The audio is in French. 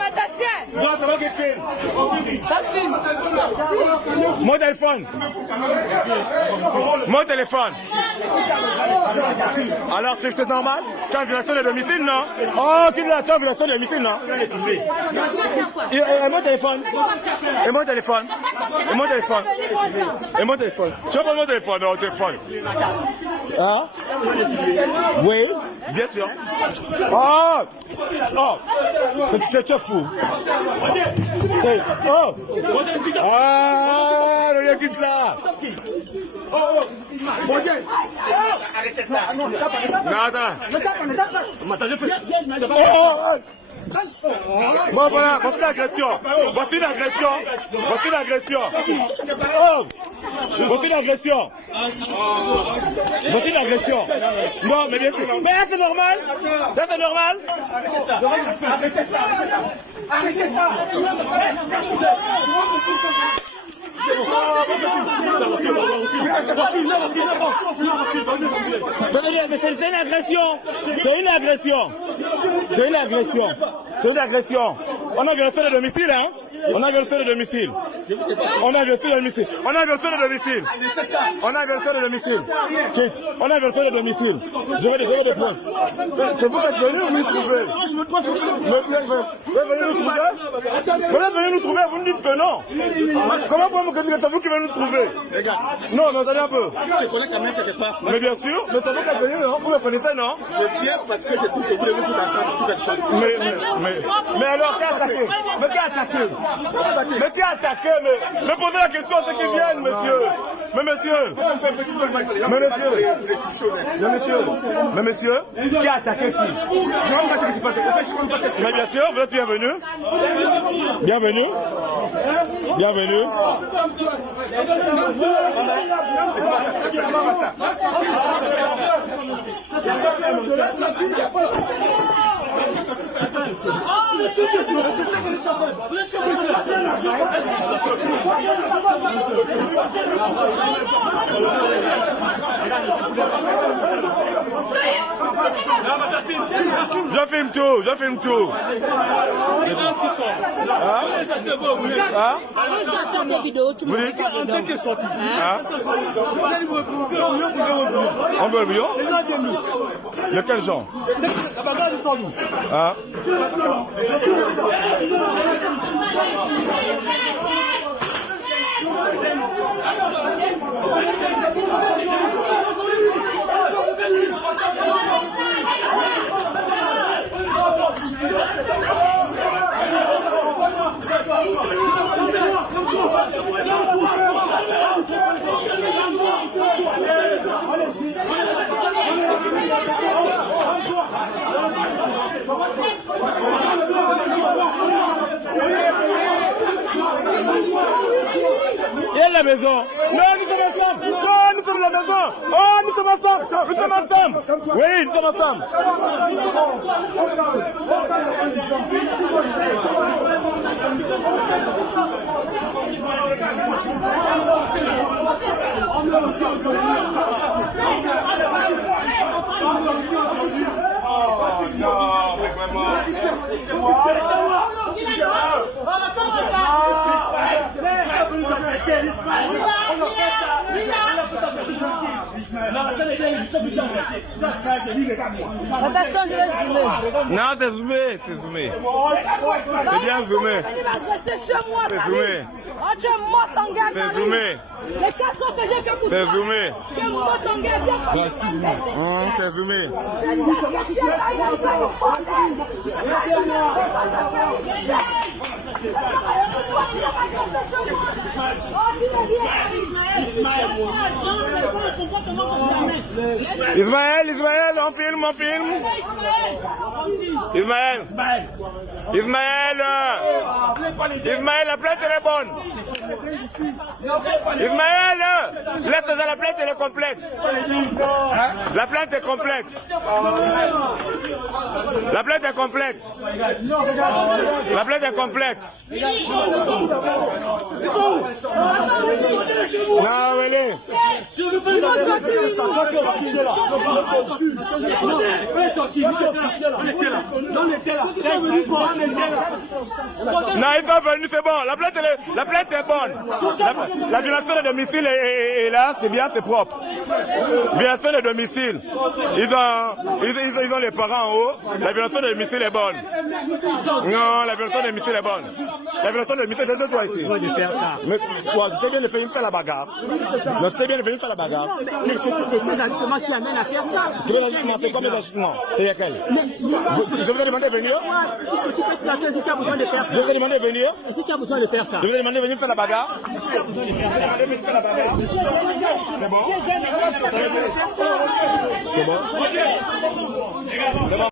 Ça va que filme. Ça filme. Mon téléphone. Mon téléphone. Alors, c'est normal? Tu as une violation de domicile, non? Oh, tu as une violation de domicile, non? Et mon téléphone. Et mon téléphone. Et mon téléphone. Et mon téléphone. Tu as pas mon téléphone, non, téléphone. Hein? Oui, bien sûr. Oh! Oh! Tu es fou. Oh! Ah! Le quitte là! Arrêtez ça. Non, attends. Bon, voilà, voici l'agression. Voici l'agression. Voici l'agression. Oh! Voici l'agression. Voici l'agression. Non, mais bien sûr. Mais là, c'est normal. Là, c'est normal. Arrêtez ça. Arrêtez ça. Arrêtez ça. Mais c'est une agression. C'est une agression. C'est une agression. C'est une agression. On a violé le domicile, hein? On a violé le domicile. On a violé le domicile. On a violé le domicile. On a violé le domicile. Quitte. On a violé le domicile. Je vais désolé de presse. C'est vous qui êtes venu ou nous trouver? Vous êtes venu nous trouver? Vous êtes venu nous trouver, vous me dites que non. Comment pouvez-vous me dire que c'est vous qui venez nous trouver? Non, mais attendez un peu. Je connais quand même quelque part. Mais bien sûr, mais c'est vous qui êtes venu, non? Vous me connaissez, non? Je viens parce que je sais que vous devez vous entendre toute quelque chose. Mais alors, qui a attaqué? Mais qui a attaqué? Mais qui a attaqué? Mais posez la question à ceux qui viennent, monsieur. Mais monsieur. Mais monsieur, qui a attaqué qui? Je ne sais pas ce qui s'est passé. Mais bien sûr, vous êtes bienvenue. Bienvenue. Bienvenue. Je filme tout, je filme tout. On veut le bouillon? De quel genre? Ah. Et la maison? Non, nous sommes ensemble. Non, nous sommes à la maison. Oh, nous sommes ensemble. Nous sommes ensemble. Oui, nous sommes ensemble. Non, mais vraiment. Attends, je vais zoomer. Non, c'est zoomé, c'est zoomé. C'est bien zoomé. C'est chez moi, c'est zoomé. Oh, tu es mort, ton gars. C'est zoomé. Les 4 ans que j'ai fait pour toi. C'est zoomé. Tu es mort, ton gars. Non, excuse-moi. C'est zoomé. Ismaël, on filme. Ismaël. Ismaël, la plainte elle est bonne. Ismaël, laisse ça, la plainte elle est complète. La plainte est complète. La plainte est complète. La plainte est complète. Non, allez. Non, ils sont venus, c'est bon. La plainte est bonne. La violation de domicile est là, c'est bien, c'est propre. Violation de domicile. Ils ont les parents en haut. La violation de domicile est bonne. Non, la violation de domicile est bonne. La violation de domicile, c'est toi ici. Mais quoi, c'était bien de faire la bagarre. Non, c'était bien de faire la bagarre. Mais c'est mes agissements qui amènent à faire ça. C'est quoi mes agissements? C'est lesquels? Je vous ai demandé de venir. Tu peux flatter si tu as besoin de faire ça. Je vous ai demandé de venir. Si tu as besoin de faire ça. Je vous ai demandé de venir faire la bagarre. C'est bon? C'est bon? C'est bon?